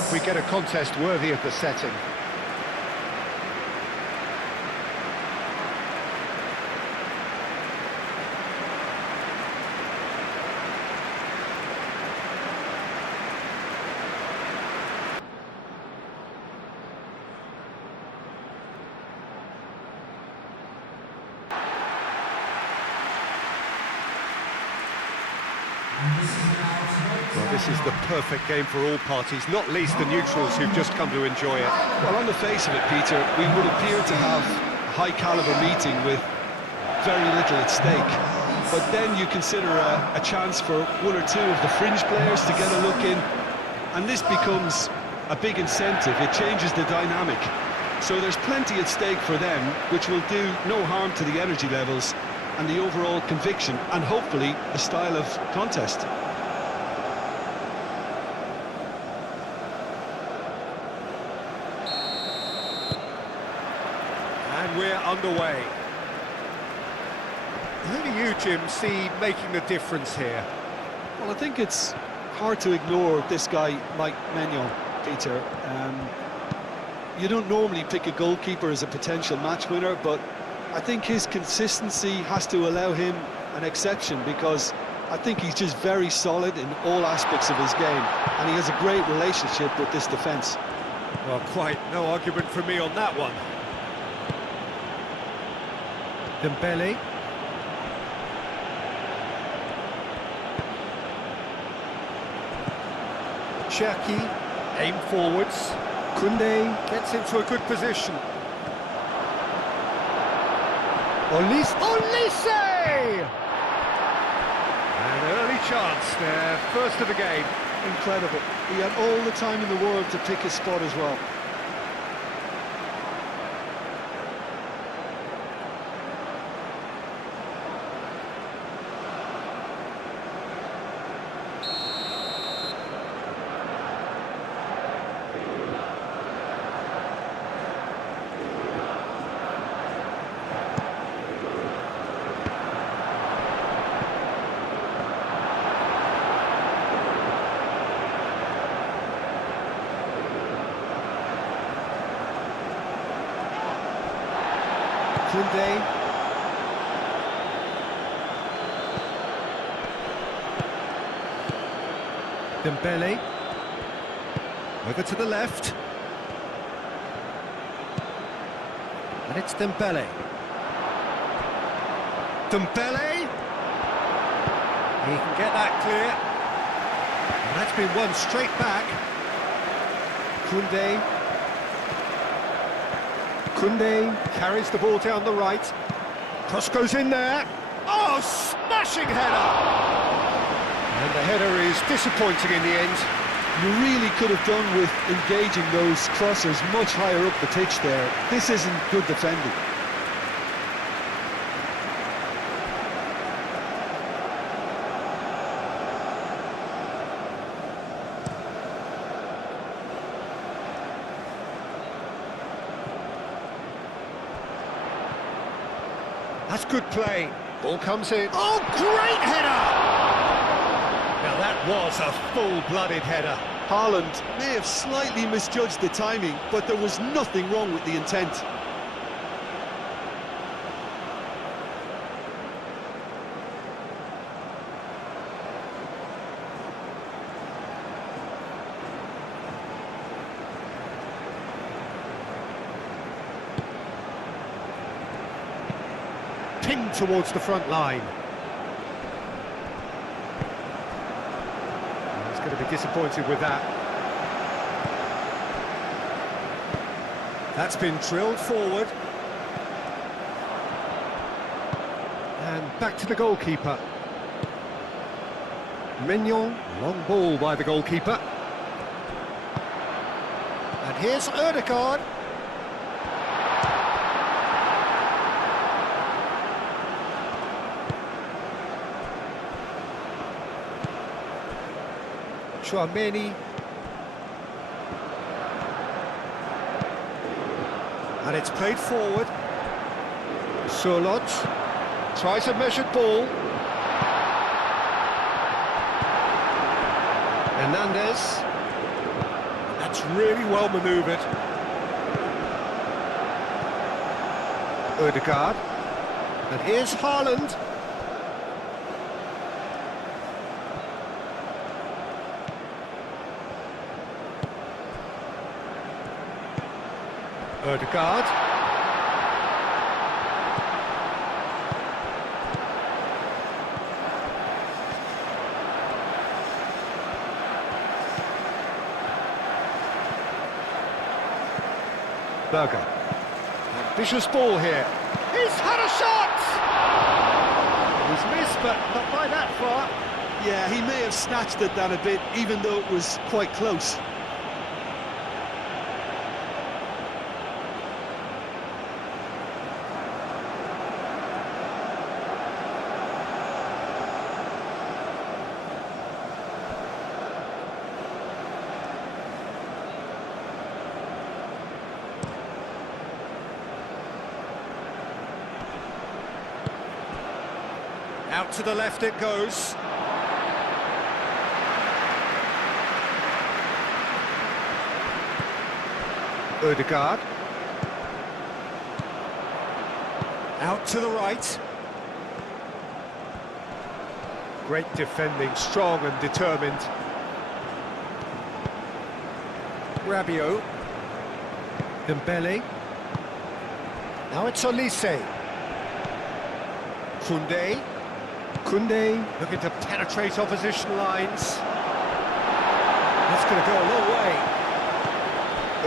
hope we get a contest worthy of the setting. Well, this is the perfect game for all parties, not least the neutrals who've just come to enjoy it. Well, on the face of it, Peter, we would appear to have a high-caliber meeting with very little at stake. But then you consider a chance for one or two of the fringe players to get a look in, and this becomes a big incentive. It changes the dynamic. So there's plenty at stake for them, which will do no harm to the energy levels and the overall conviction, and hopefully the style of contest. And we're underway. Who do you, Jim, see making the difference here? Well, I think it's hard to ignore this guy, Mike Maignan, Peter. You don't normally pick a goalkeeper as a potential match winner, but I think his consistency has to allow him an exception, because I think he's just very solid in all aspects of his game, and he has a great relationship with this defence. Well, quite no argument from me on that one. Dembele. Cherki, aim forwards. Koundé gets into a good position. Olise! An early chance there, first of the game. Incredible. He had all the time in the world to pick his spot as well. Koundé. Dembele. Over to the left. And it's Dembele. Dembele! He can get that clear. And that's been won straight back. Koundé. Koundé carries the ball down the right. Cross goes in there. Oh, smashing header! And the header is disappointing in the end. You really could have done with engaging those crossers much higher up the pitch there. This isn't good defending. That's good play. Ball comes in. Oh, great header! Now that was a full-blooded header. Holland may have slightly misjudged the timing, but there was nothing wrong with the intent. Pinged towards the front line. He's going to be disappointed with that. That's been drilled forward. And back to the goalkeeper. Maignan, long ball by the goalkeeper. And here's Odegaard. Chouameni. And it's played forward. Surlot tries a measured ball. Hernandez. That's That's really well manoeuvred. Ødegaard. And here's Holland. Ødegaard. Berger. Ambitious ball here. He's had a shot! He's missed, but not by that far. Yeah, he may have snatched it down a bit, even though it was quite close. Out to the left it goes. Ødegaard. Out to the right. Great defending, strong and determined. Rabiot. Dembele. Now it's Olise. Koundé looking to penetrate opposition lines. That's going to go a long way.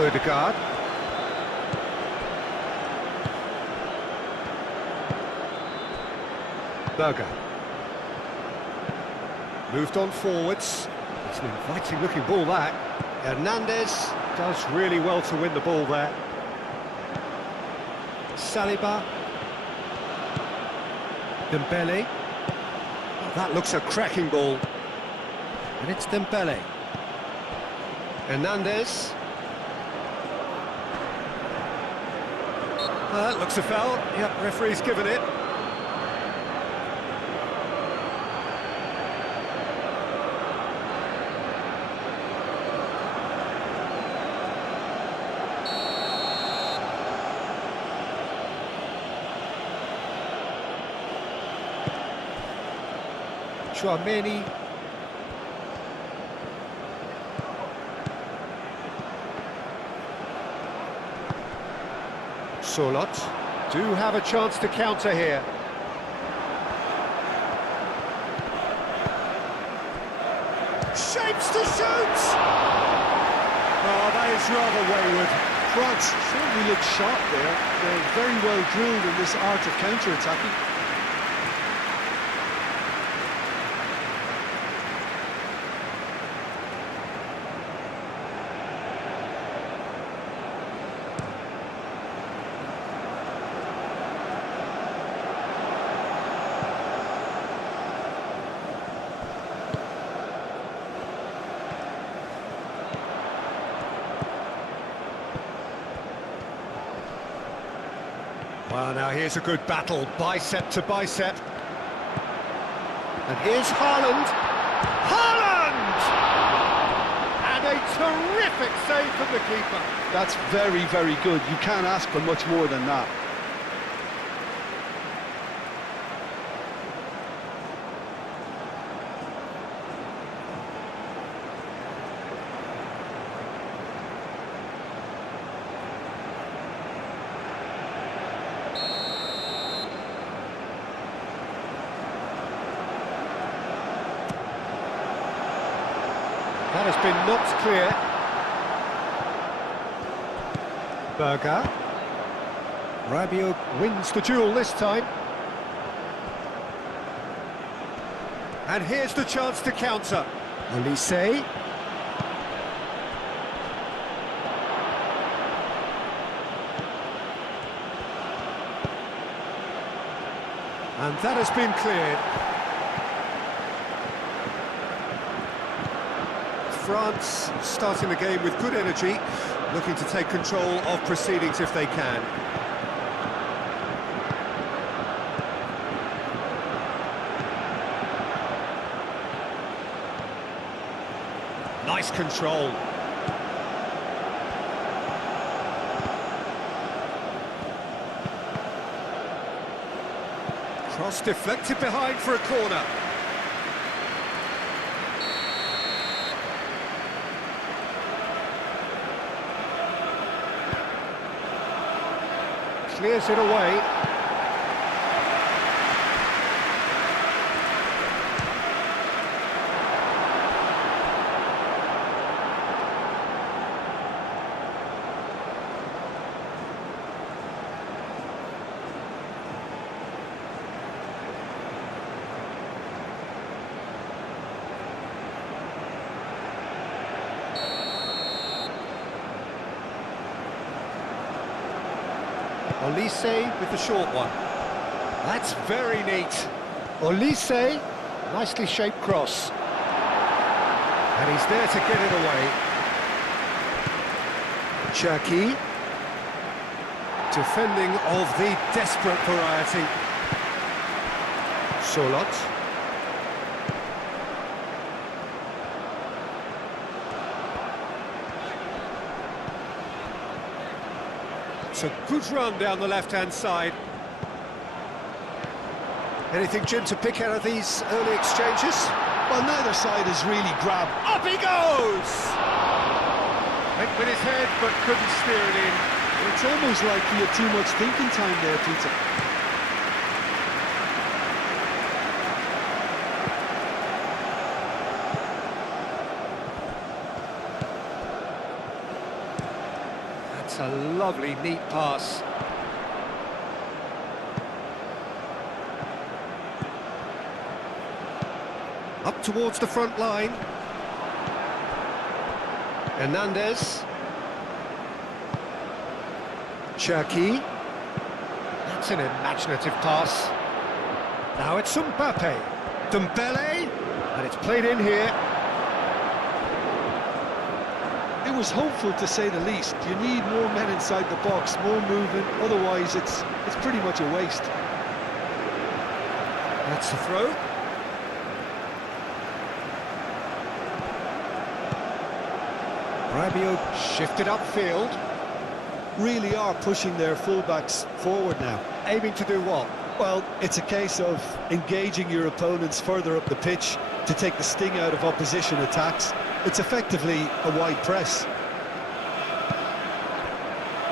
Ødegaard. Berger. Moved on forwards. It's an inviting looking ball that. Hernandez does really well to win the ball there. Saliba. Dembele. Oh, that looks a cracking ball. And it's Dembele. Hernandez. That looks a foul. Yep, referee's given it. Chouameni. Solot do have a chance to counter here. Shapes to shoot! Oh, that is rather wayward. France certainly looked sharp there. They're very well drilled in this art of counter-attacking. Well, now here's a good battle, bicep to bicep. And here's Holland. Holland! And a terrific save from the keeper. That's very, very good. You can't ask for much more than that. That has been knocked clear. Berger. Rabiot wins the duel this time. And here's the chance to counter. Olise. And that has been cleared. France starting the game with good energy, looking to take control of proceedings if they can. Nice control. Cross deflected behind for a corner. Clears it away. Olise with the short one. That's very neat. Olise, nicely shaped cross. And he's there to get it away. Cherki. Defending of the desperate variety. Solot. It's a good run down the left-hand side. Anything, Jim, to pick out of these early exchanges? Well, neither side has really grabbed. Up he goes! Went with his head, but couldn't steer it in. It's almost like he had too much thinking time there, Peter. That's a lovely, neat pass. Up towards the front line. Hernandez. Cherki. That's an imaginative pass. Now it's Mbappe. Dembele. And it's played in here. It was hopeful, to say the least. You need more men inside the box, more movement, otherwise it's pretty much a waste. That's the throw. Rabiot shifted upfield. Really are pushing their fullbacks forward now. Aiming to do what? Well, it's a case of engaging your opponents further up the pitch to take the sting out of opposition attacks. It's effectively a wide press.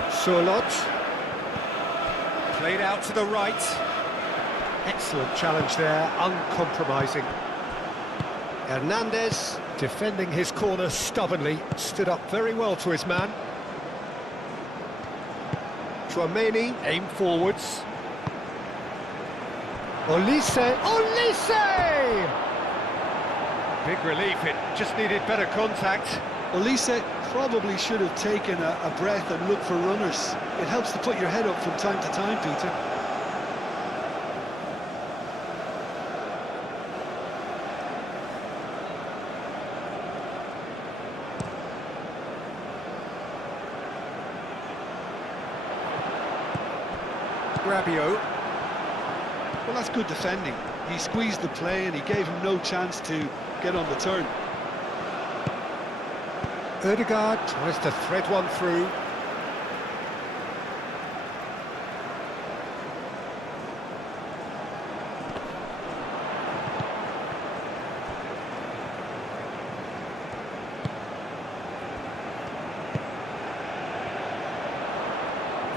Solot. Played out to the right. Excellent challenge there, uncompromising. Hernandez, defending his corner stubbornly, stood up very well to his man. Chouameni, aimed forwards. Olise. Olise! Big relief, it just needed better contact. Olise probably should have taken a breath and looked for runners. It helps to put your head up from time to time, Peter. Rabiot. Well, that's good defending. He squeezed the play and he gave him no chance to get on the turn. Ødegaard tries to thread one through.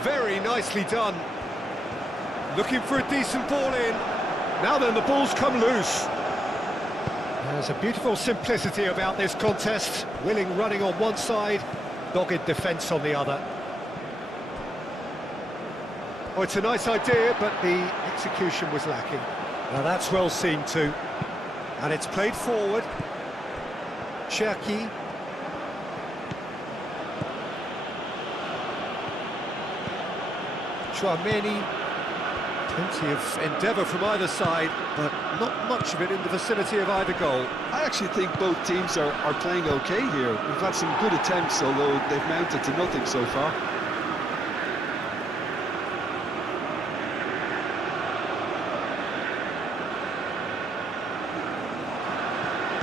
Very nicely done. Looking for a decent ball in. Now then, the ball's come loose. There's a beautiful simplicity about this contest. Willing running on one side, dogged defence on the other. Oh, it's a nice idea, but the execution was lacking. Now that's well seen too. And it's played forward. Cherki. Chouameni. Plenty of endeavour from either side, but not much of it in the vicinity of either goal. I actually think both teams are playing okay here. We've had some good attempts, although they've mounted to nothing so far.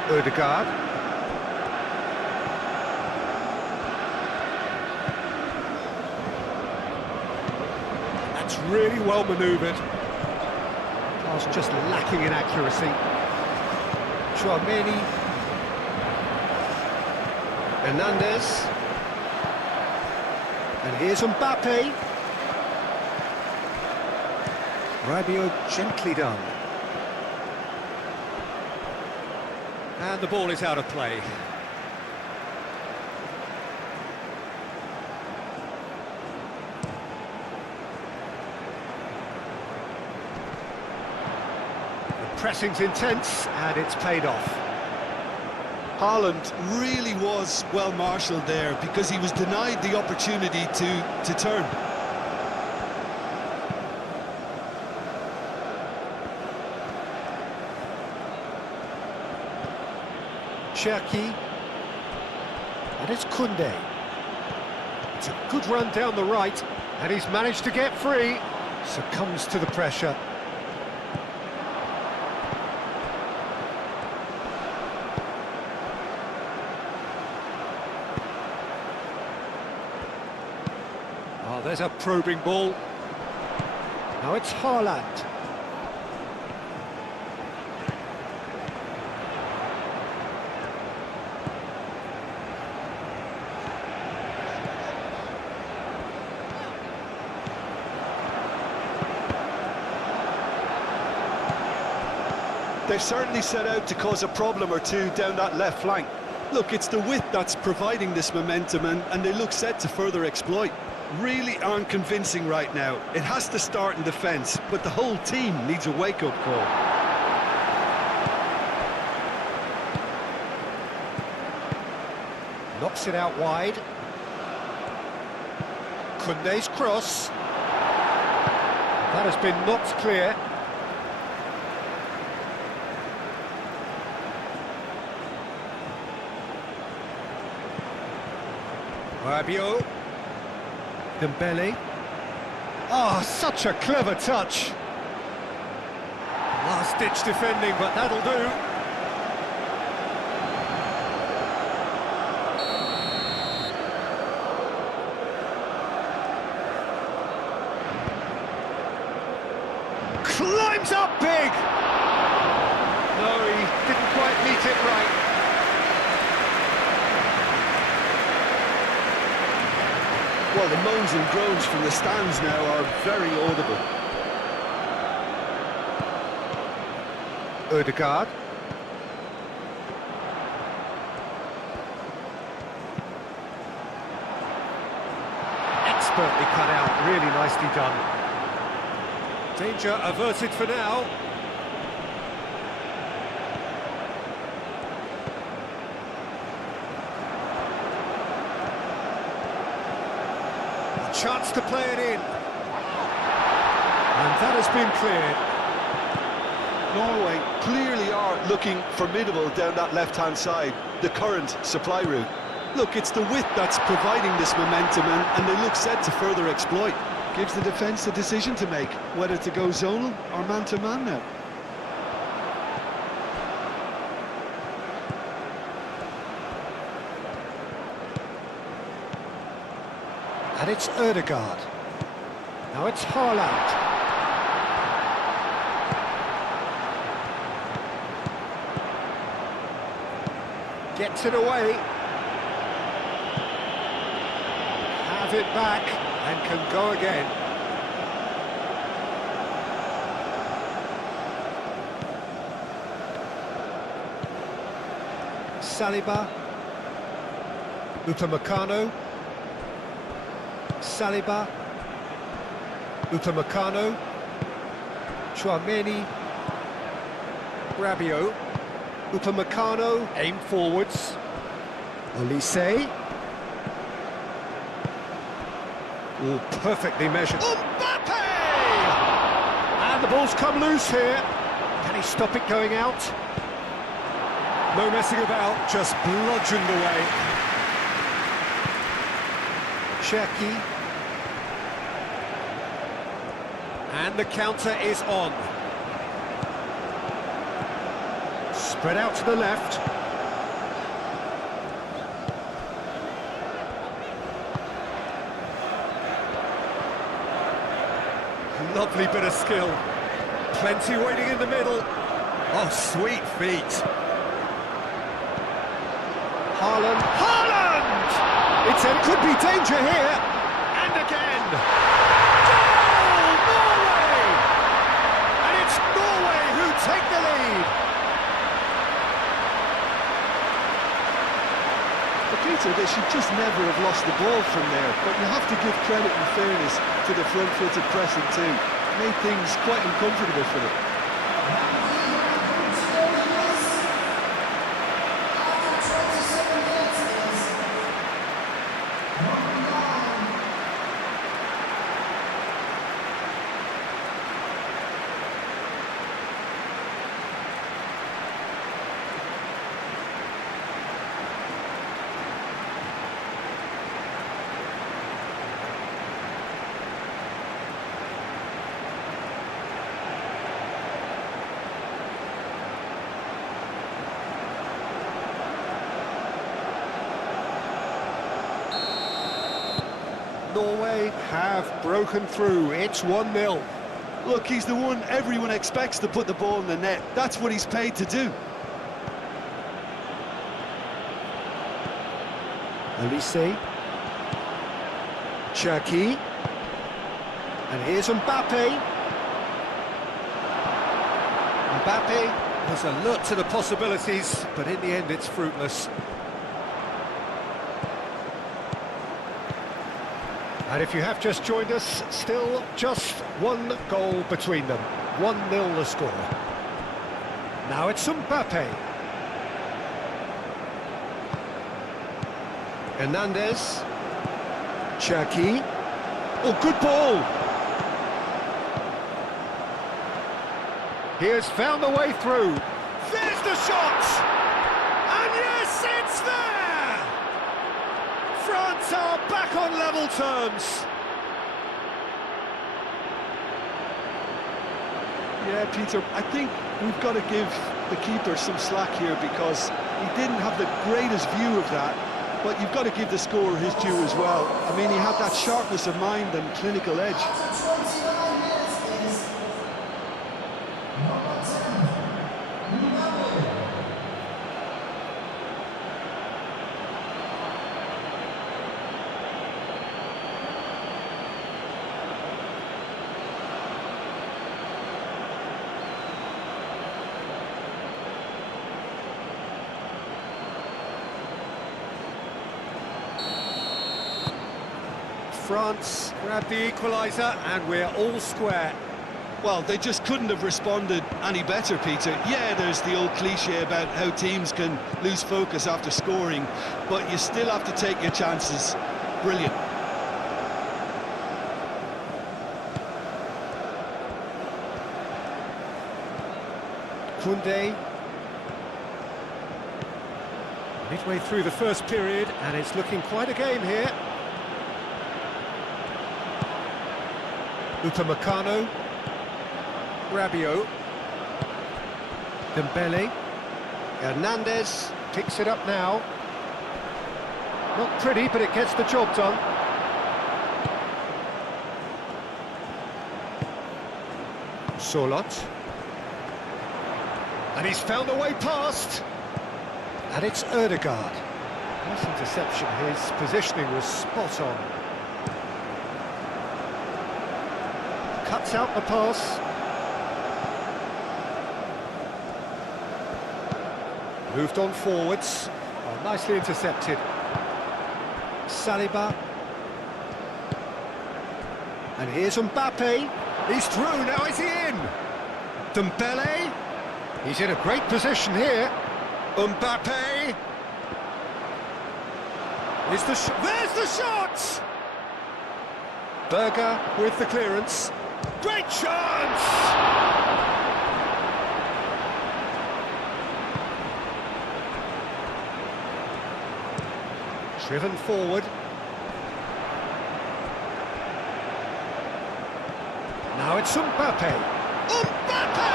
Ødegaard. That's really well manoeuvred. was just lacking in accuracy. Chouameni. Hernandez. And here's Mbappe. Rabiot gently done. And the ball is out of play. The pressing's intense, and it's paid off. Holland really was well marshalled there because he was denied the opportunity to turn. Cherki. And it's Koundé. It's a good run down the right, and he's managed to get free. Succumbs to the pressure. Oh, there's a probing ball. Now it's Holland. They've certainly set out to cause a problem or two down that left flank. Look, it's the width that's providing this momentum, and they look set to further exploit. Really aren't convincing right now. It has to start in defence, but the whole team needs a wake-up call. Knocks it out wide. Koundé's cross. That has been knocked clear. Rabiot. Dembele. Oh, such a clever touch. Last-ditch defending, but that'll do. Climbs up big! No, he didn't quite meet it right. Well, the moans and groans from the stands now are very audible. Ødegaard. Expertly cut out, really nicely done. Danger averted for now. Chance to play it in. And that has been cleared. Norway clearly are looking formidable down that left-hand side, the current supply route. Look, it's the width that's providing this momentum, and they look set to further exploit. Gives the defence a decision to make, whether to go zonal or man-to-man now. And it's Ødegaard. Now it's Holland. Gets it away. Have it back and can go again. Saliba. Upamecano. Saliba, Upamecano, Chouameni, Rabiot, Upamecano, aim forwards, Olise, all perfectly measured. Mbappe! And the ball's come loose here. Can he stop it going out? No messing about, just bludgeoned away. Cherki. And the counter is on. Spread out to the left. Lovely bit of skill. Plenty waiting in the middle. Oh, sweet feet. Haaland. Haaland! It could be danger here. And again. Goal! Norway! And it's Norway who take the lead. But Peter, they should just never have lost the ball from there, but you have to give credit and fairness to the front-footed pressing too. Made things quite uncomfortable for them. Norway have broken through. It's 1-0. Look, he's the one everyone expects to put the ball in the net. That's what he's paid to do. Elise. Cherki. And here's Mbappe. Mbappe has a look to the possibilities, but in the end it's fruitless. And if you have just joined us, still just one goal between them. 1-0 the score. Now it's Mbappe. Hernandez. Cherki. Oh, good ball! He has found the way through. There's the shot! And yes, it's there! France are back on level terms. Yeah, Peter, I think we've got to give the keeper some slack here because he didn't have the greatest view of that, but you've got to give the scorer his due as well. I mean, he had that sharpness of mind and clinical edge. France grab the equaliser and we're all square. Well, they just couldn't have responded any better, Peter. Yeah, there's the old cliche about how teams can lose focus after scoring, but you still have to take your chances. Brilliant. Koundé. Midway through the first period and it's looking quite a game here. Upamecano. Rabiot. Dembele. Hernandez picks it up now. Not pretty, but it gets the job done. Solot. And he's found a way past. And it's Ødegaard. Nice interception. His positioning was spot on. Cuts out the pass. Moved on forwards. Oh, nicely intercepted. Saliba. And here's Mbappe. He's through, now is he in? Dembele. He's in a great position here. Mbappe. There's the shot! Berger with the clearance. Great chance! Driven forward. Now it's Mbappe. Mbappe!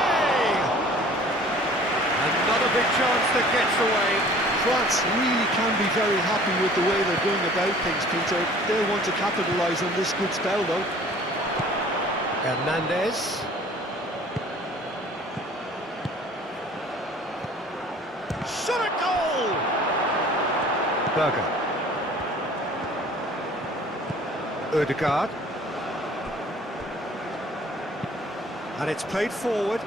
Another big chance that gets away. France really can be very happy with the way they're going about things, Peter. They'll want to capitalise on this good spell, though. Hernandez. Berger. Ødegaard. And it's played forward.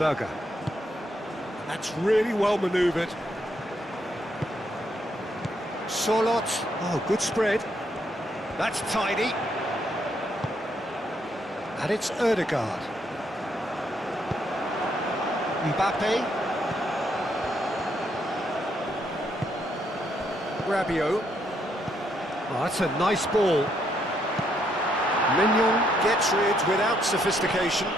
Berger. That's really well manoeuvred. Solot. Oh, good spread. That's tidy. And it's Ødegaard. Mbappe. Rabiot. Oh, that's a nice ball. Mignon gets rid without sophistication.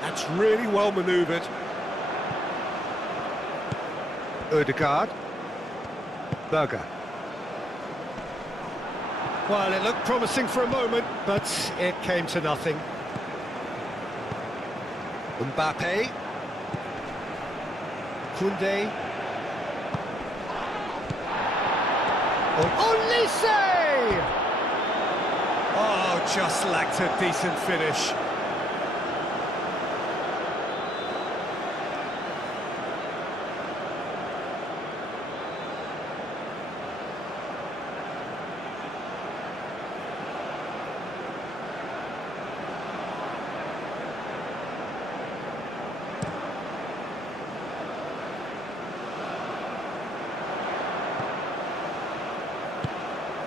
That's really well manoeuvred. Ødegaard. Berger. Well, it looked promising for a moment, but it came to nothing. Mbappe. Koundé. Olise! Oh, just lacked a decent finish.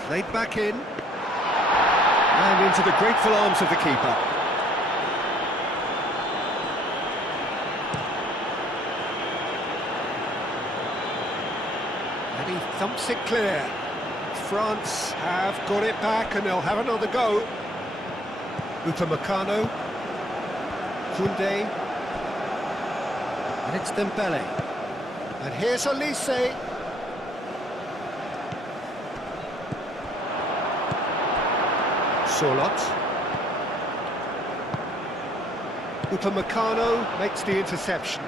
Played back in, and into the grateful arms of the keeper. And he thumps it clear. France have got it back, and they'll have another go. Upamecano, Koundé, and it's Dembele. And here's Olise. Solot. Upamecano makes the interception.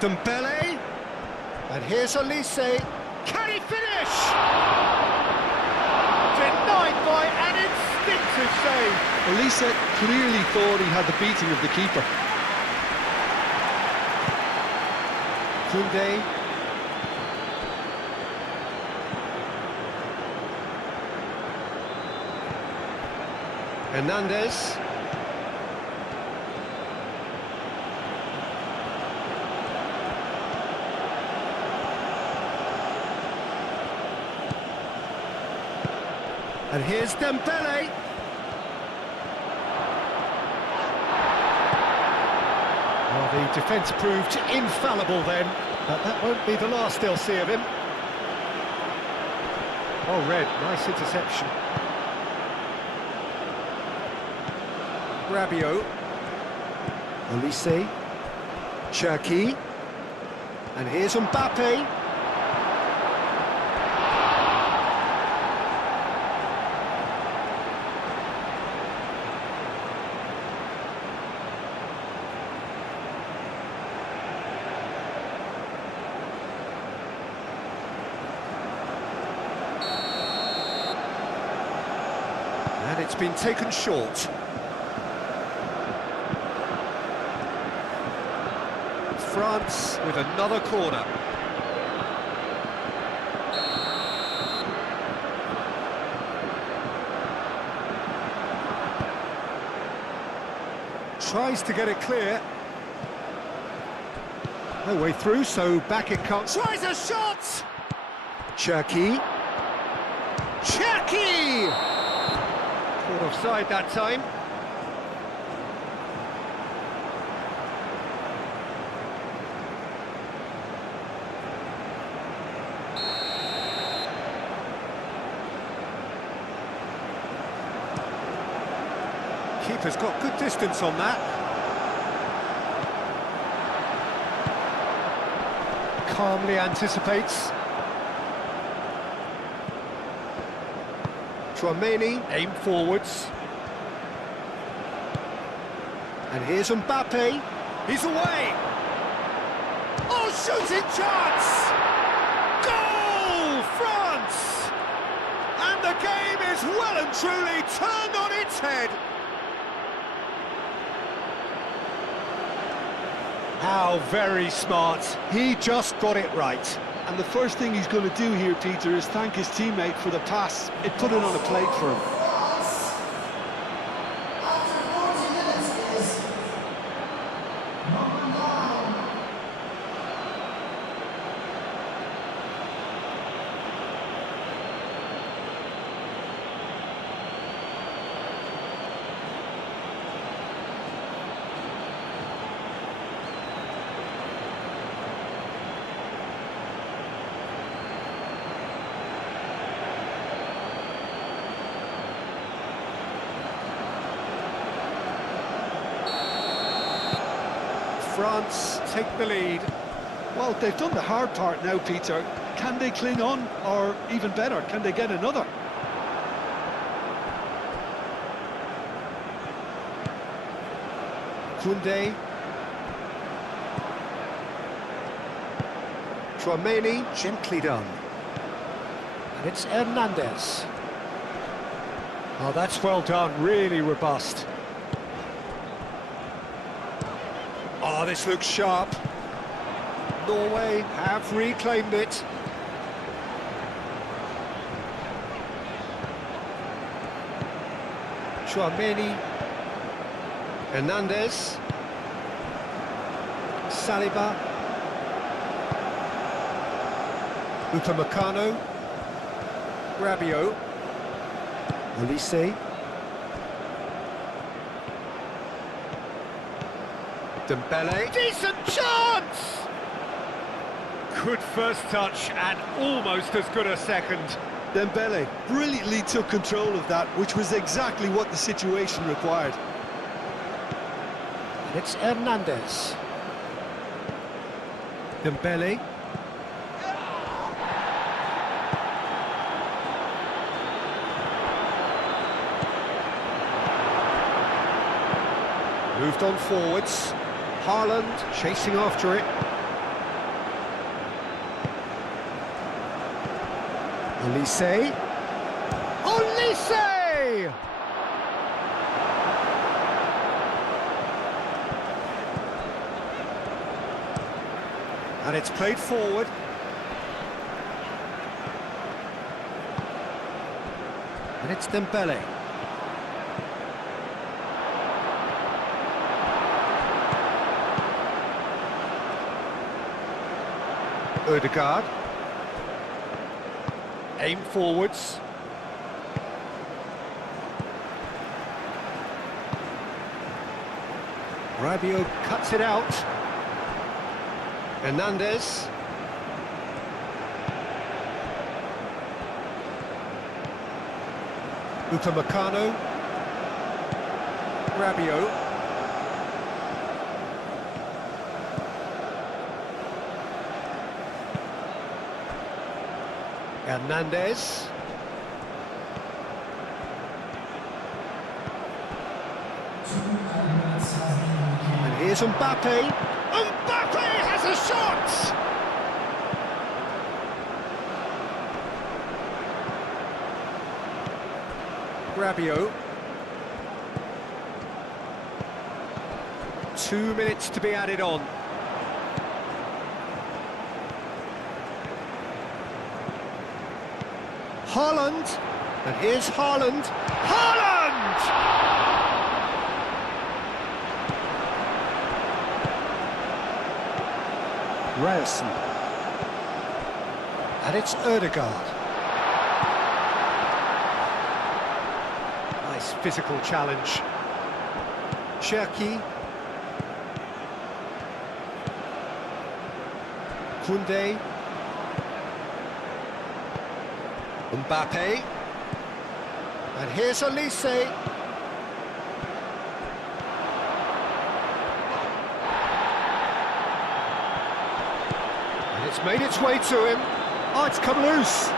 Dembele. And here's Olise. Can he finish? Denied by an instinctive save. Olise clearly thought he had the beating of the keeper. Koundé. Hernandez. And here's Dembele. Well, the defence proved infallible then, but that won't be the last they'll see of him. Oh, Red, nice interception. Rabiot. Olise. Cherki. And here's Mbappe. And it's been taken short. France with another corner. Tries to get it clear. No way through, so back it comes. Tries a shot! Cherki. Cherki! Caught offside that time. Keeper's got good distance on that. Calmly anticipates. Tchouameni, aim forwards. And here's Mbappe. He's away. Oh, shooting chance! Goal! France! And the game is well and truly turned on its head. How very smart. He just got it right. And the first thing he's going to do here, Peter, is thank his teammate for the pass. It put it on a plate for him. France take the lead. Well, they've done the hard part now, Peter. Can they cling on, or even better, can they get another? Koundé. Chouameni, gently done. And it's Hernandez. Oh, that's well done, really robust. Oh, this looks sharp. Norway have reclaimed it. Chouameni. Hernandez. Saliba. Upamecano. Rabiot. Olise. Dembele. Decent chance! Good first touch and almost as good a second. Dembele brilliantly took control of that, which was exactly what the situation required. And it's Hernandez. Dembele. Moved on forwards. Holland chasing after it. Olise. Olise! And it's played forward. And it's Dembele. Ødegaard. Aim forwards. Rabiot cuts it out. Hernandez. Upamecano. Rabiot. Hernandez. And here's Mbappe. Mbappe has a shot! Rabiot. 2 minutes to be added on. Holland, and here's Holland. Holland! Ryerson. And it's Ødegaard. Nice physical challenge. Cherki. Koundé. Mbappe. And here's Olise. And it's made its way to him. Oh, it's come loose.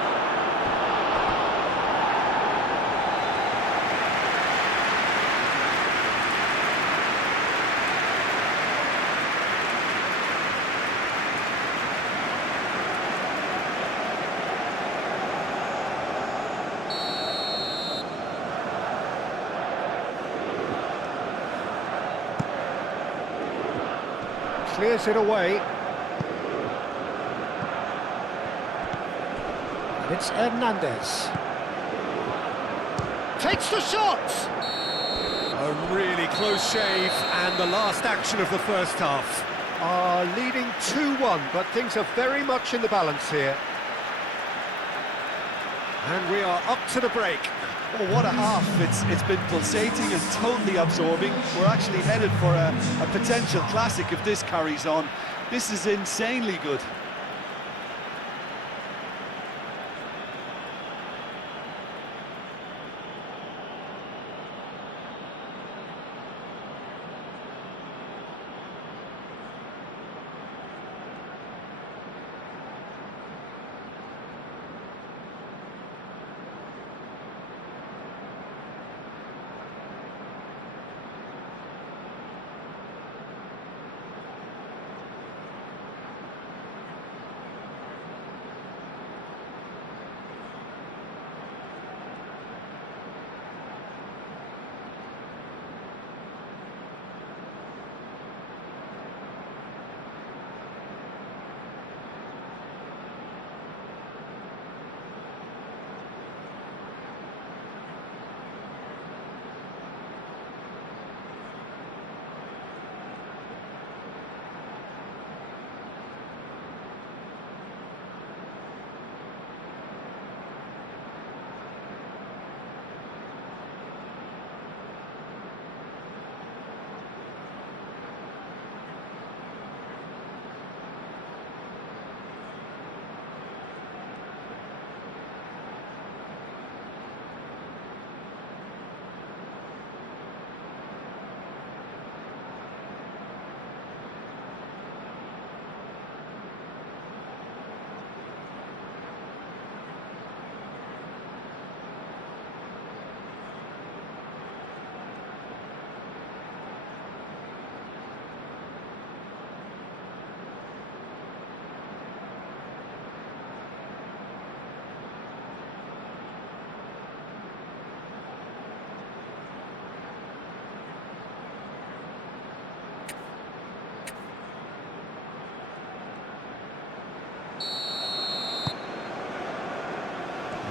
Clears it away. And it's Hernandez. Takes the shot! A really close shave, and the last action of the first half. Are leading 2-1, but things are very much in the balance here. And we are up to the break. Oh, what a half. It's been pulsating and totally absorbing. We're actually headed for a potential classic if this carries on. This is insanely good.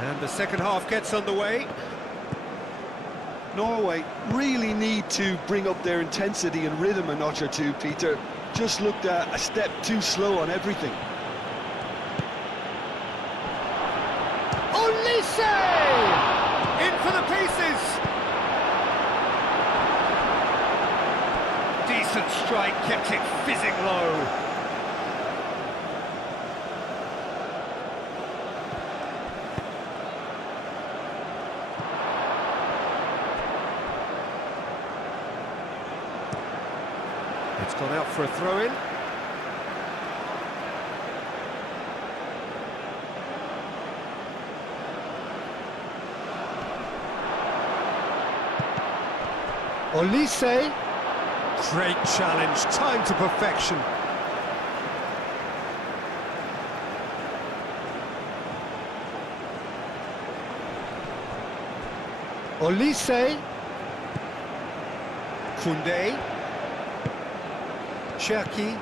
And the second half gets underway. Norway really need to bring up their intensity and rhythm a notch or two, Peter. Just looked a step too slow on everything. Olise! In for the pieces! Decent strike, kept it fizzing low. It's gone out for a throw-in. Olise. Great challenge, time to perfection. Olise. Koundé. Cherki.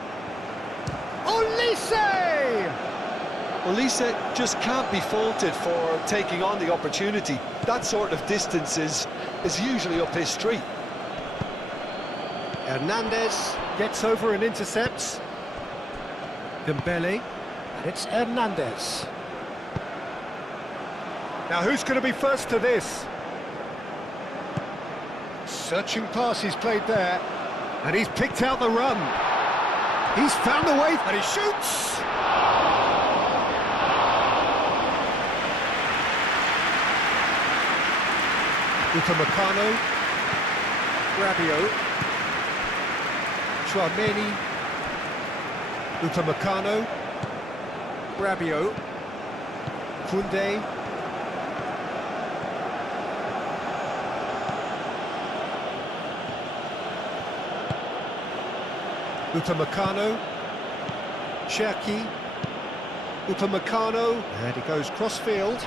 Olise! Olise just can't be faulted for taking on the opportunity. That sort of distance is usually up his street. Hernandez gets over and intercepts. Dembele, and it's Hernandez. Now who's going to be first to this? Searching pass he's played there, and he's picked out the run. He's found a way, and he shoots! Upamecano, Rabiot, Chouameni, Upamecano, Rabiot, Koundé, Upamecano, Cherki, Upamecano, and he goes cross-field.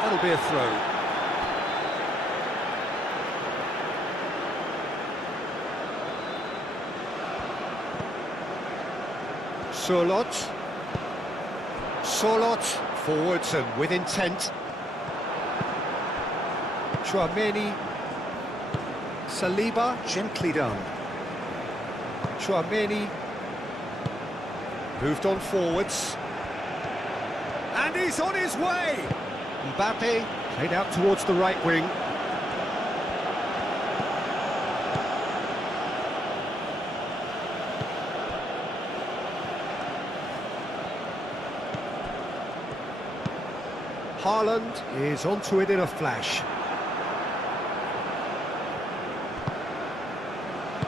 That'll be a throw. Solot. Solot forwards and with intent. Chouameni. Saliba, gently done. Chouameni. Moved on forwards. And he's on his way! Mbappe played out towards the right wing. Holland is onto it in a flash.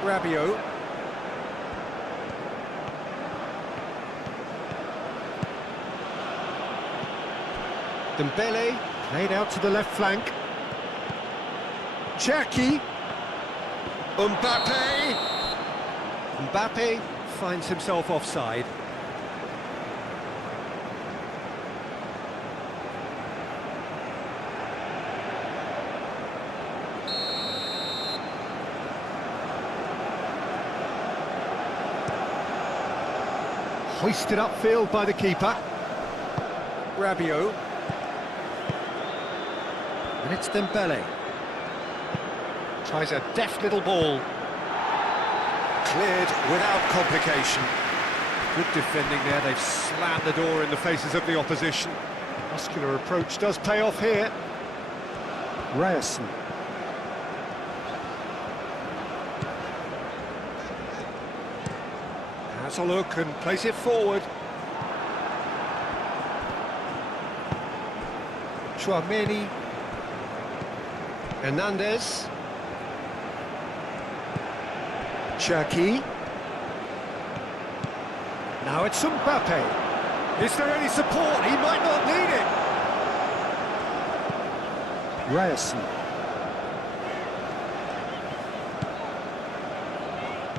Rabiot. Dembele played out to the left flank. Cherki. Mbappe. Mbappe finds himself offside. Hoisted upfield by the keeper. Rabiot. And it's Dembele. Tries a deft little ball. Cleared without complication. Good defending there, they've slammed the door in the faces of the opposition. Muscular approach does pay off here. Ryerson. Has a look and plays it forward. Chouameni. Hernandez. Cherki. Now it's Mbappe. Is there any support? He might not need it. Ryerson.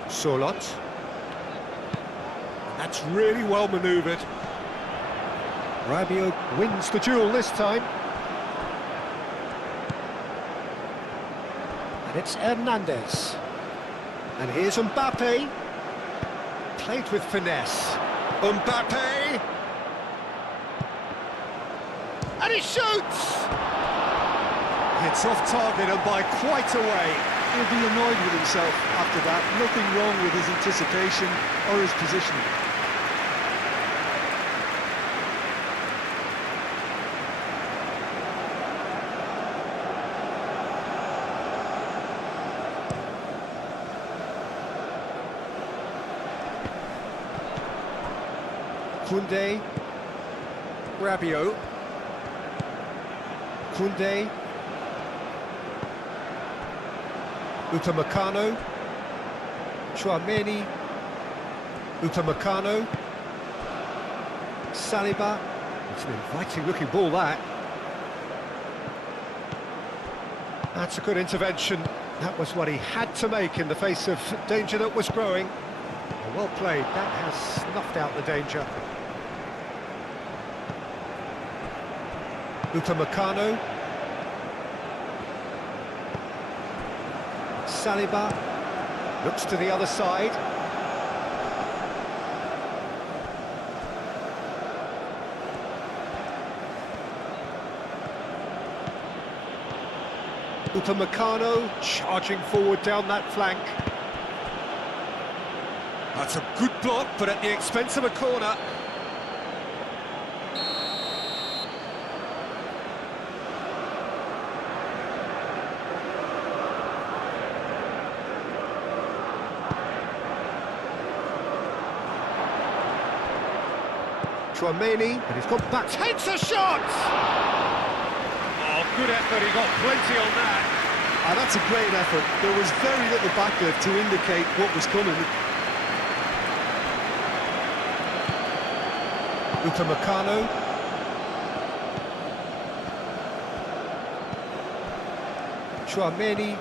Solot. That's really well manoeuvred. Rabiot wins the duel this time. And it's Hernandez. And here's Mbappe. Played with finesse. Mbappe! And he shoots! It's off target and by quite a way. He'll be annoyed with himself after that. Nothing wrong with his anticipation or his positioning. Koundé. Rabiot. Koundé. Upamecano. Chouameni. Upamecano. Saliba. It's an inviting looking ball, that. That's a good intervention. That was what he had to make in the face of danger that was growing. Well played. That has snuffed out the danger. Upamecano. Saliba looks to the other side. Upamecano charging forward down that flank. That's a good block, but at the expense of a corner. Chouameni, and he's got back, takes a shot! Oh, good effort, he got plenty on that. Ah, that's a great effort. There was very little backlift to indicate what was coming. Upamecano. Chouameni.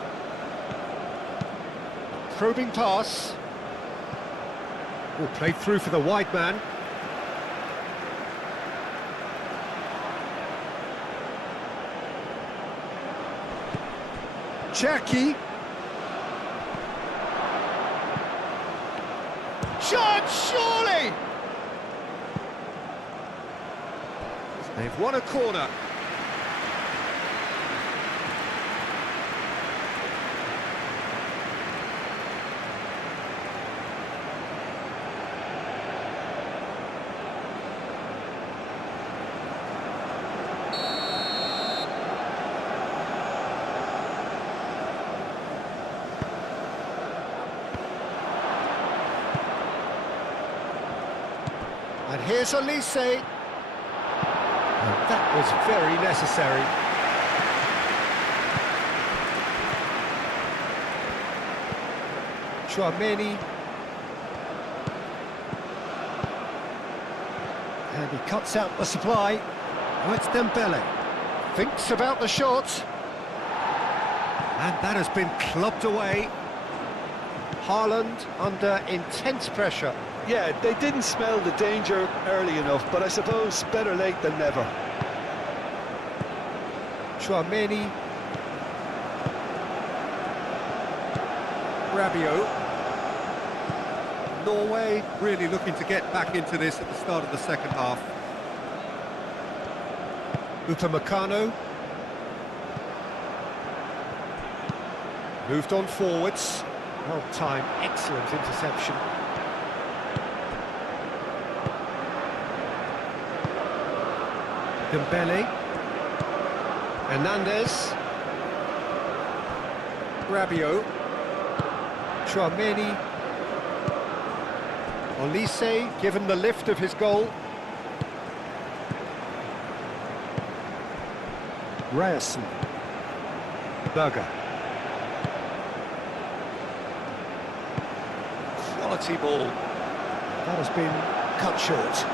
Probing pass. Oh, played through for the wide man. Cherki. Shot, surely! They've won a corner. And here's Elise. And that was very necessary. Chouameni. And he cuts out the supply. Oh, it's Dembele. Thinks about the shot. And that has been clubbed away. Holland under intense pressure. Yeah, they didn't smell the danger early enough, but I suppose better late than never. Chouameni. Rabiot. Norway really looking to get back into this at the start of the second half. Upamecano. Moved on forwards. Well timed, excellent interception. Dembele. Hernandez. Rabiot. Chouameni. Olise, given the lift of his goal. Ryerson. Berger. Quality ball. That has been cut short.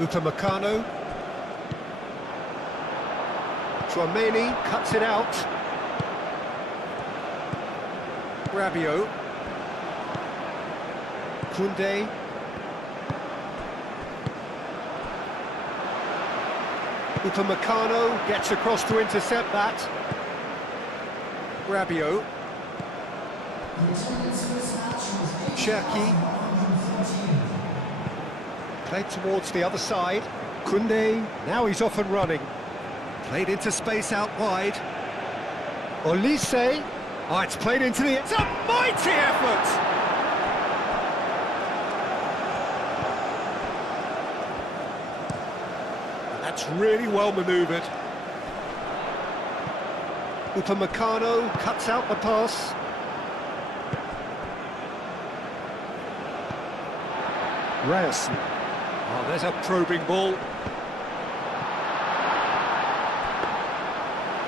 Upamecano. Chouameni cuts it out. Rabiot. Koundé. Upamecano gets across to intercept that. Rabiot. Cherki. Played towards the other side. Koundé, now he's off and running. Played into space out wide. Olise. Oh, it's played into the... It's a mighty effort! That's really well manoeuvred. Upamecano cuts out the pass. Ryerson. Oh, there's a probing ball.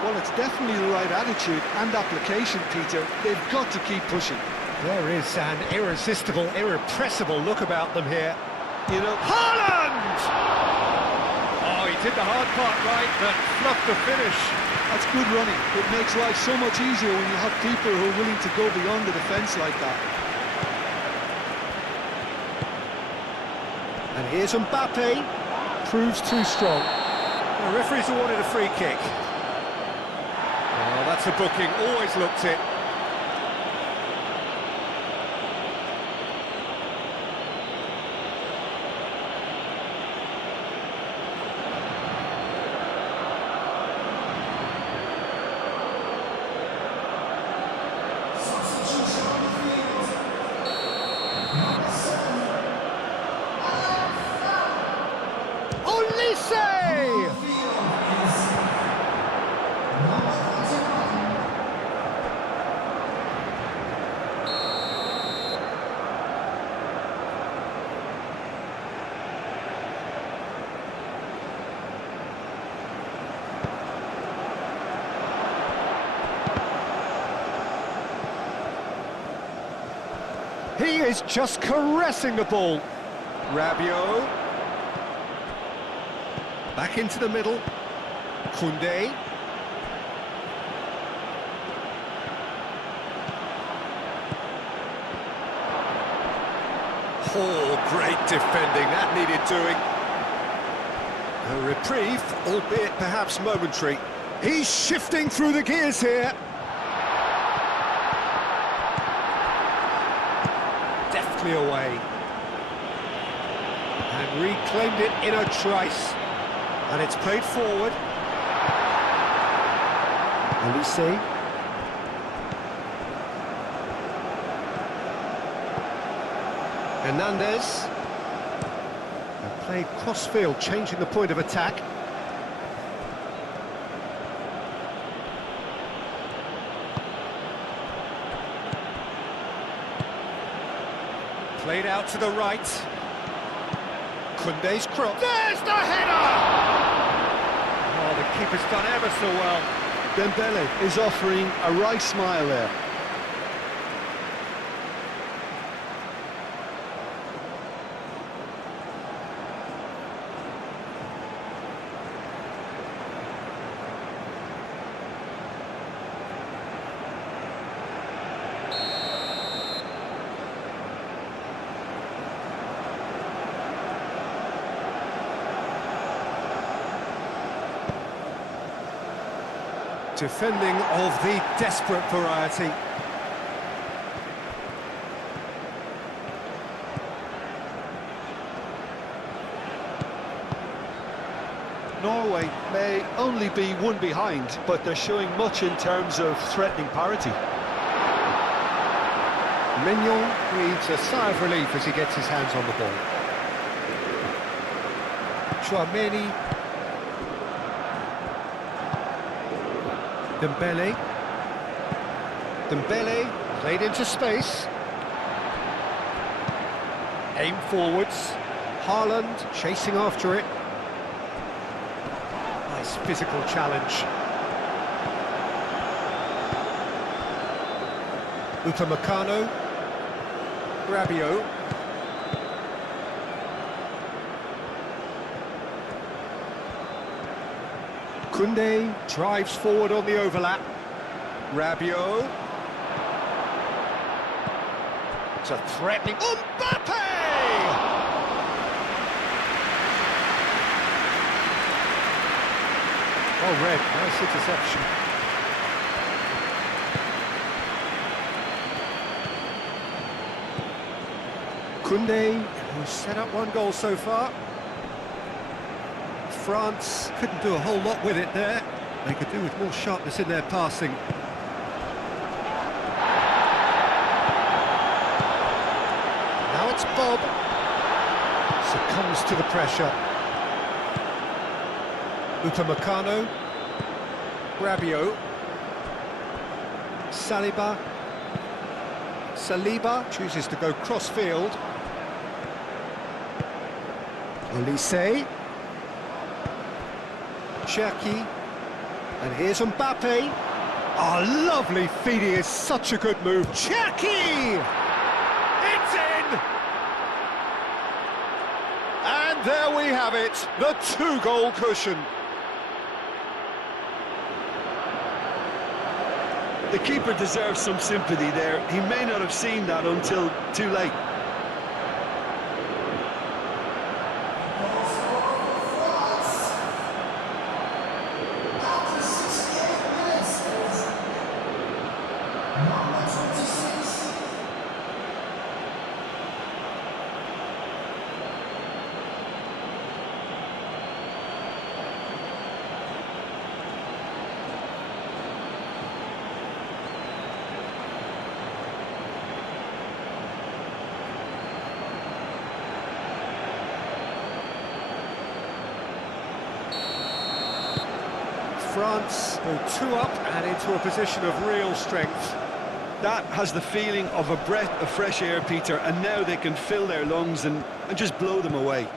Well, it's definitely the right attitude and application, Peter. They've got to keep pushing. There is an irresistible, irrepressible look about them here. You know... Holland! Oh, he did the hard part right, but fluffed the finish. That's good running. It makes life so much easier when you have people who are willing to go beyond the defence like that. And here's Mbappe. Proves too strong. The referee's awarded a free kick. Oh, that's a booking. Always looked it. He is just caressing the ball. Rabiot. Back into the middle. Koundé. Oh, great defending. That needed doing. A reprieve, albeit perhaps momentary. He's shifting through the gears here. quickly away. And reclaimed it in a trice. And it's played forward. Elise. Hernandez. And played cross-field, changing the point of attack. Played out to the right. Kunde's cross. There's the header! Oh, the keeper's done ever so well. Dembele is offering a right smile there. Defending of the desperate variety. Norway may only be one behind, but they're showing much in terms of threatening parity. Mignon breathes a sigh of relief as he gets his hands on the ball. Chouameni. Dembele. Dembele played into space. Aim forwards. Holland chasing after it. Nice physical challenge. Upamecano. Rabiot. Koundé drives forward on the overlap. Rabiot. It's a threatening... Mbappe! Oh, red. Nice interception. Koundé, who's set up one goal so far. France couldn't do a whole lot with it there. They could do with more sharpness in their passing. Now it's Bob. Succumbs to the pressure. Upamecano. Rabiot. Saliba chooses to go cross-field. Elise. Cherki, and here's Mbappe. Oh, lovely feed, he is such a good move. Cherki! It's in! And there we have it, the two-goal cushion. The keeper deserves some sympathy there. He may not have seen that until too late. France go 2 up and into a position of real strength. That has the feeling of a breath of fresh air, Peter, and now they can fill their lungs and just blow them away.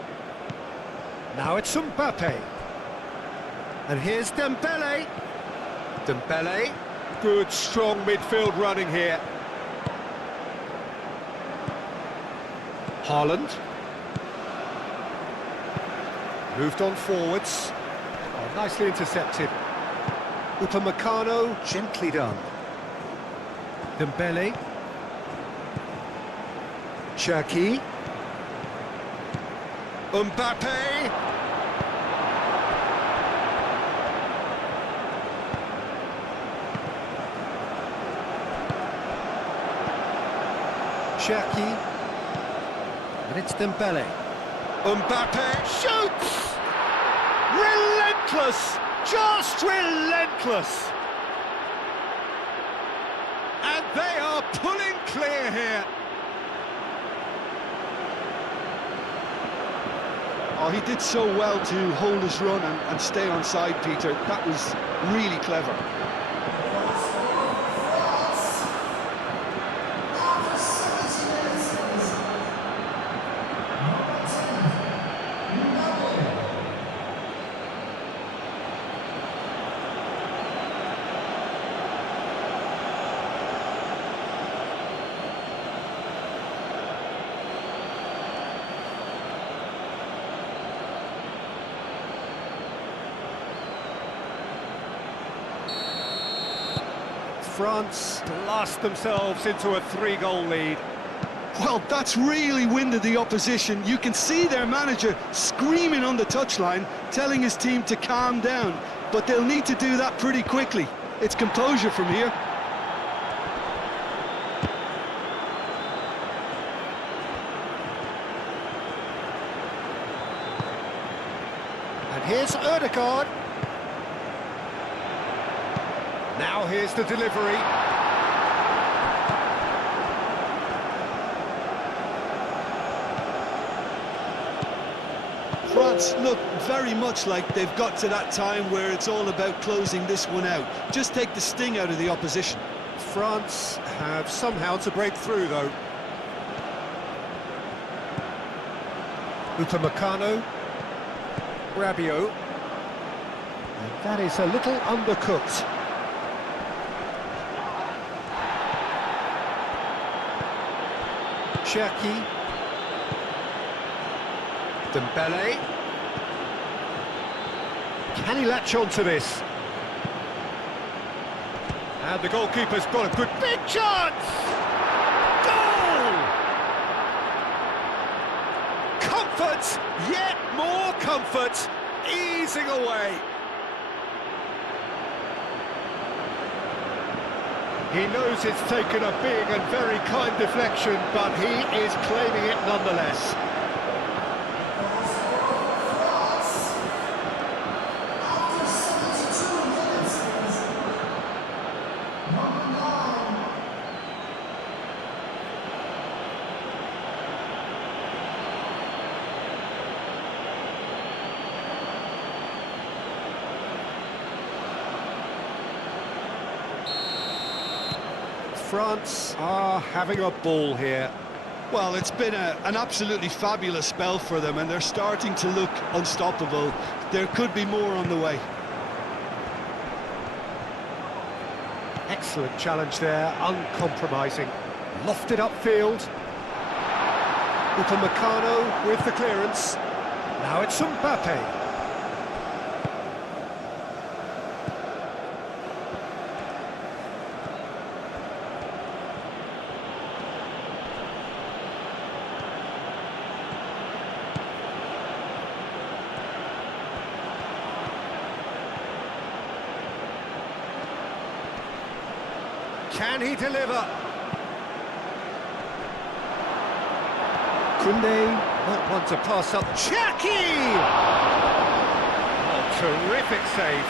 Now it's Mbappe. And here's Dembele. Dembele. Good, strong midfield running here. Holland. Moved on forwards. Oh, nicely intercepted. Upamecano, gently done. Dembele. Cherki. Mbappe. Cherki. And it's Dembele. Mbappe shoots! Relentless! Just relentless! And they are pulling clear here. Oh, he did so well to hold his run and stay on side, Peter. That was really clever. France blast themselves into a 3-goal lead. Well, that's really winded the opposition. You can see their manager screaming on the touchline, telling his team to calm down. But they'll need to do that pretty quickly. It's composure from here. And here's Odegaard. Now here's the delivery. France look very much like they've got to that time where it's all about closing this one out. Just take the sting out of the opposition. France have somehow to break through, though. Upamecano. Rabiot. And that is a little undercooked. Cherki. Dembele. Can he latch on to this? And the goalkeeper's got a good big chance! Goal! Comfort, yet more comfort, easing away. He knows it's taken a big and very kind deflection, but he is claiming it nonetheless. France are having a ball here. Well, it's been an absolutely fabulous spell for them, and they're starting to look unstoppable. There could be more on the way. Excellent challenge there, uncompromising. Lofted upfield. Upamecano with the clearance. Now it's Mbappe. Can he deliver? Koundé, not one to pass up. Cherki! Oh, terrific save.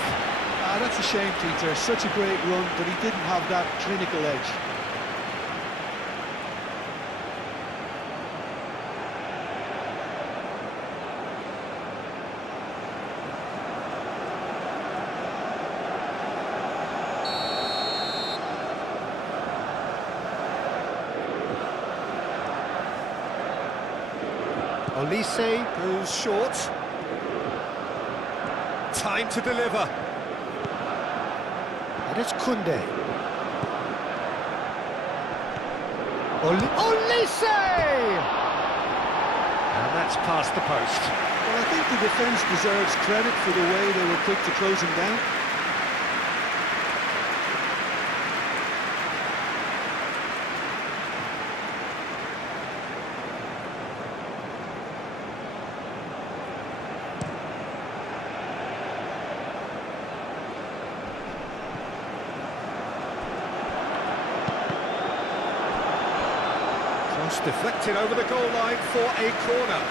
That's a shame, Peter. Such a great run, but he didn't have that clinical edge. Olise goes short. Time to deliver. And it's Koundé. Olise! And that's past the post. Well, I think the defence deserves credit for the way they were quick to close him down. deflected over the goal line for a corner.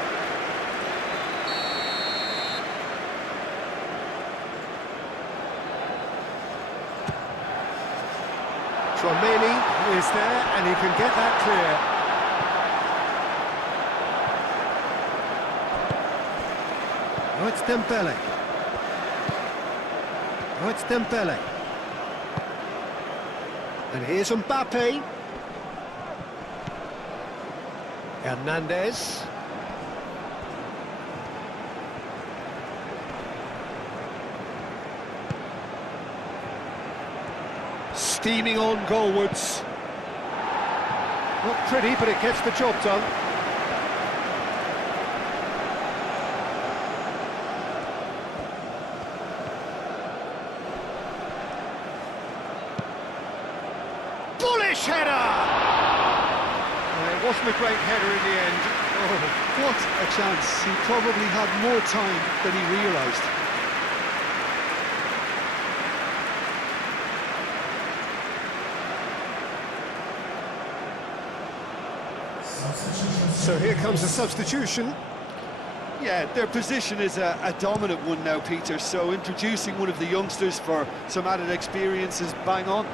Tromeni is there, and he can get that clear. Oh, it's Dembele. Oh, it's Dembele. And here's Mbappe. Hernandez. Steaming on goalwards. Not pretty, but it gets the job done. Bullish header! It wasn't a great header in the end. Oh, what a chance. He probably had more time than he realised. So here comes a substitution. Yeah, their position is a dominant one now, Peter, so introducing one of the youngsters for some added experience is bang on.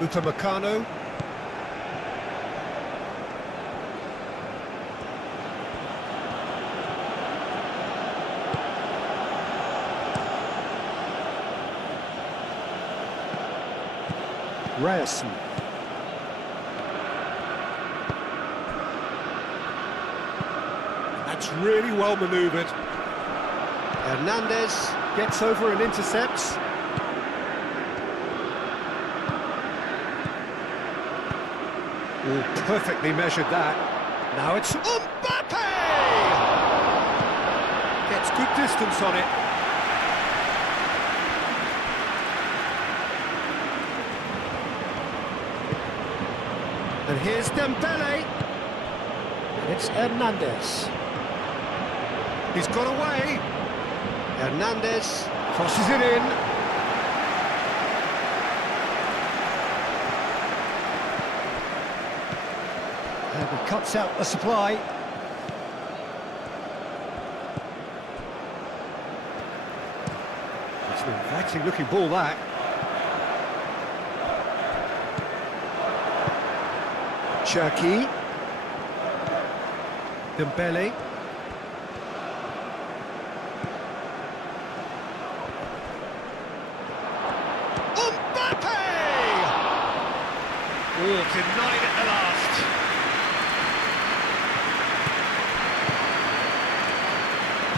Upamecano. Ryerson. That's really well manoeuvred. Hernandez gets over and intercepts. Oh, perfectly measured that. Now it's Mbappe! Gets good distance on it. And here's Dembele. And it's Hernandez. He's got away. Hernandez crosses it in. And he cuts out the supply. It's an inviting looking ball, that. Cherki. Dembele. Mbappe! Oh, denied at the last.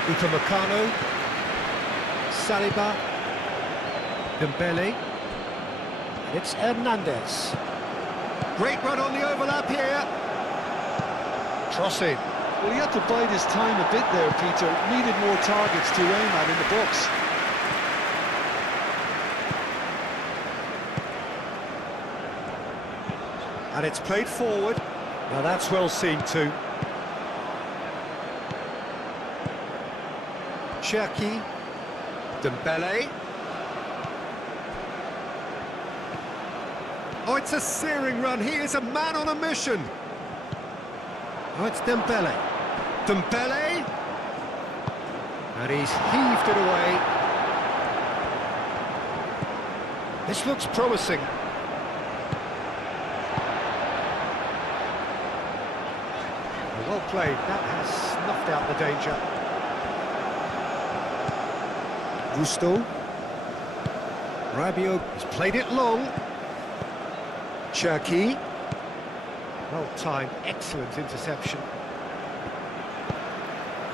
Upamecano. Saliba. Dembele. It's Hernandez. Great run on the overlap here. Crossing. Well, he had to bide his time a bit there, Peter. Needed more targets to aim at in the box. And it's played forward. Now that's well seen too. Cherki. Dembele. Oh, it's a searing run. He is a man on a mission. Oh, it's Dembele. Dembele. And he's heaved it away. This looks promising. Well played. That has snuffed out the danger. Gusto. Rabiot has played it long. Cherki. Well timed, excellent interception.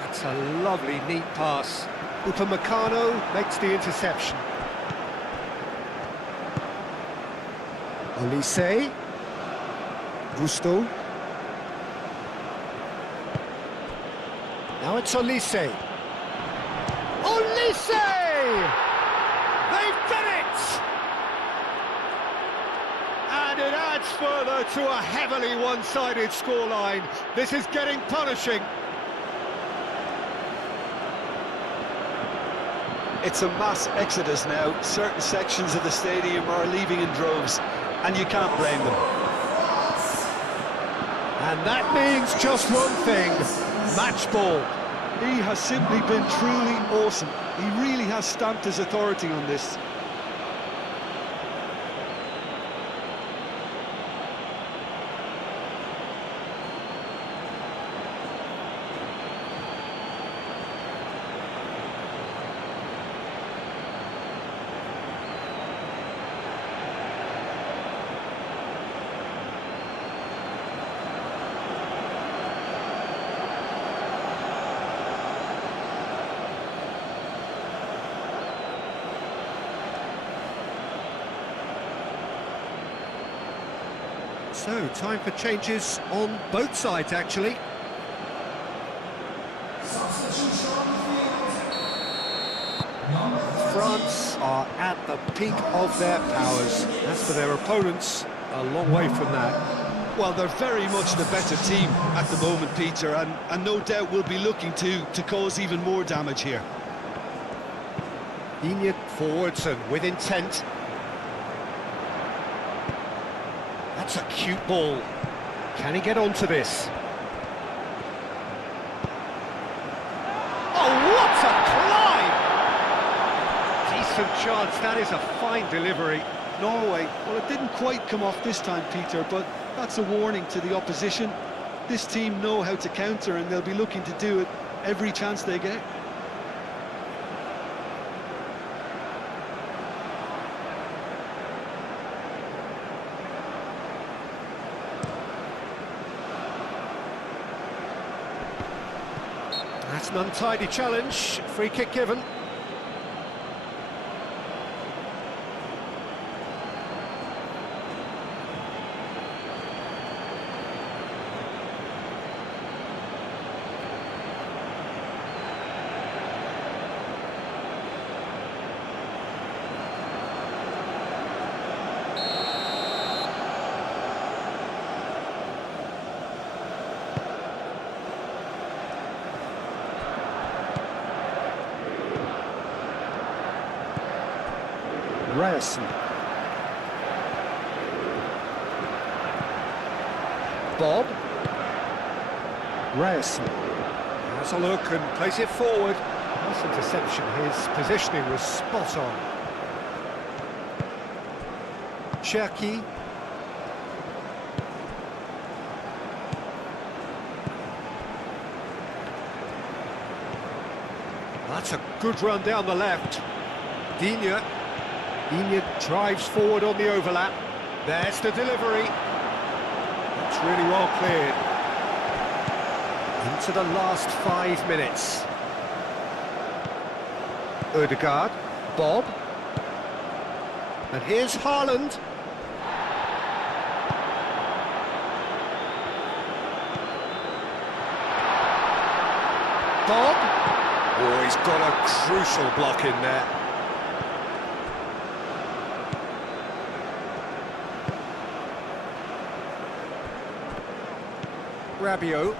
That's a lovely, neat pass. Upamecano makes the interception. Olise. Gusto. Now it's Olise. Olise! They've done it! And it adds further to a heavily one-sided scoreline. This is getting punishing. It's a mass exodus now. Certain sections of the stadium are leaving in droves, and you can't blame them. And that means just one thing, match ball. He has simply been truly awesome. He really has stamped his authority on this. So, time for changes on both sides, actually. France are at the peak of their powers. As for their opponents, a long way from that. Well, they're very much the better team at the moment, Peter, and no doubt will be looking to cause even more damage here. Digne forwards and with intent. That's a cute ball. Can he get onto this? Oh, what a climb! Decent chance, that is a fine delivery. Norway, well, it didn't quite come off this time, Peter, but that's a warning to the opposition. This team know how to counter, and they'll be looking to do it every chance they get. That's an untidy challenge, free kick given. Ryerson. Bob. Ryerson. Has a look and plays it forward. Nice interception, his positioning was spot on. Cherki. That's a good run down the left. Digne. Digne drives forward on the overlap. There's the delivery. That's really well cleared. Into the last 5 minutes. Ødegaard, Bob. And here's Holland. Bob. Oh, he's got a crucial block in there. Rabiot.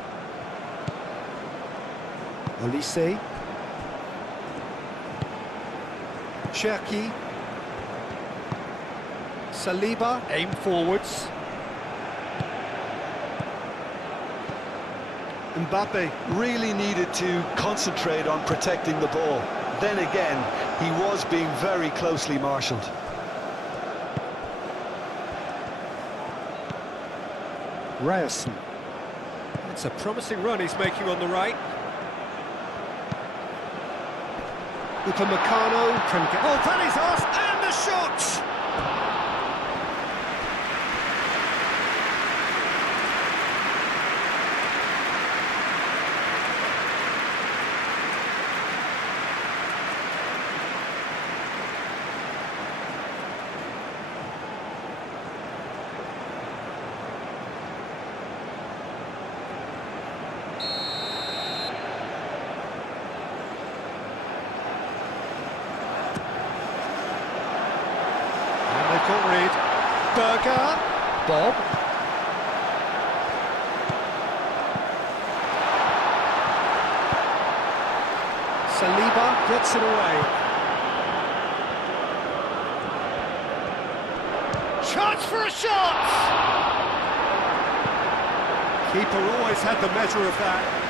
Olise. Cherki. Saliba, aim forwards. Mbappe really needed to concentrate on protecting the ball. Then again, he was being very closely marshalled. Ryerson. It's a promising run he's making on the right. Upamecano can get... Oh, that is off! And the shot! Got rid. Berger. Bob. Saliba gets it away. Chance for a shot! Keeper always had the measure of that.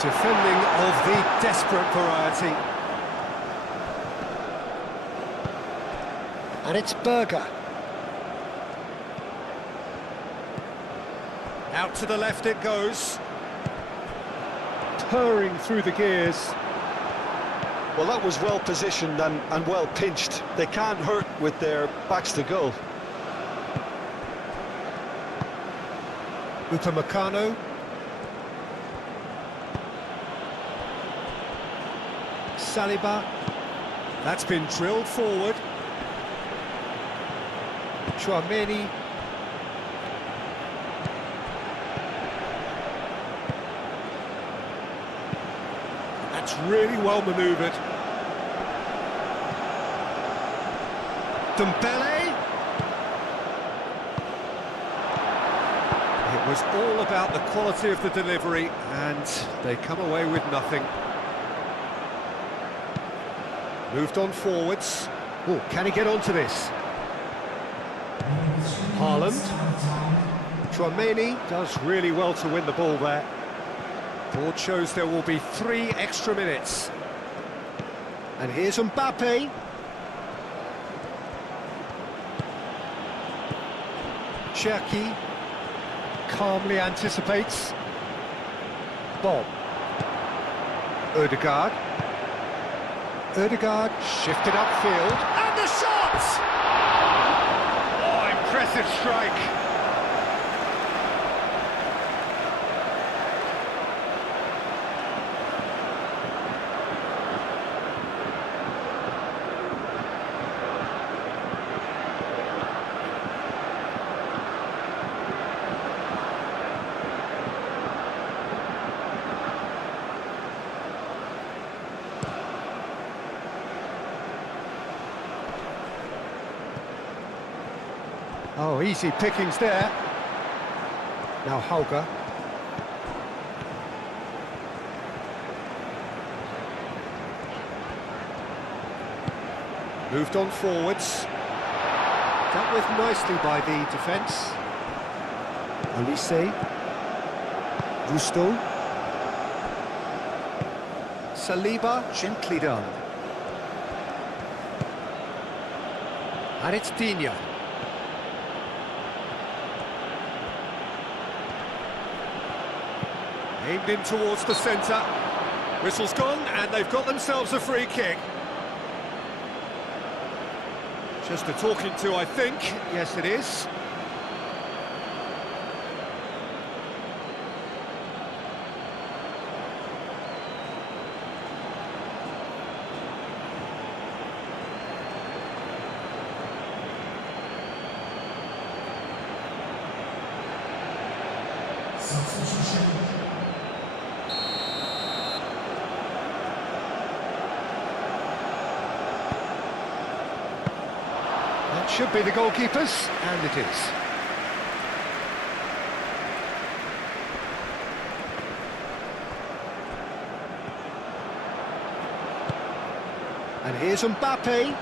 Defending of the desperate variety. And it's Berger. Out to the left it goes. Purring through the gears. Well, that was well positioned and well pinched. They can't hurt with their backs to goal. Upamecano. Saliba. That's been drilled forward. Chouameni. That's really well manoeuvred. Dembele. It was all about the quality of the delivery, and they come away with nothing. Moved on forwards. Oh, can he get onto this? Holland. Chouameni does really well to win the ball there. Board shows there will be 3 extra minutes. And here's Mbappe. Cherki calmly anticipates. Bob. Ødegaard. Ødegaard shifted upfield, and the shot! Oh, impressive strike. Oh, easy pickings there. Now Hauger. Moved on forwards. Dealt with nicely by the defence. Olise. Gusto. Saliba, gently done. And it's Digne. Aimed in towards the centre. Whistle's gone, and they've got themselves a free kick. Just a talking to, I think. Yes, it is. That should be the goalkeepers, and it is. And here's Mbappe.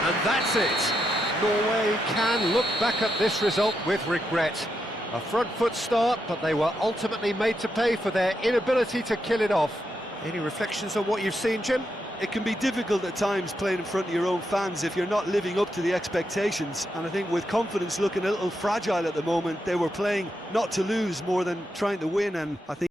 And that's it. Norway can look back at this result with regret. A front foot start, but they were ultimately made to pay for their inability to kill it off. Any reflections on what you've seen, Jim? It can be difficult at times playing in front of your own fans if you're not living up to the expectations, and I think with confidence looking a little fragile at the moment, they were playing not to lose more than trying to win, and I think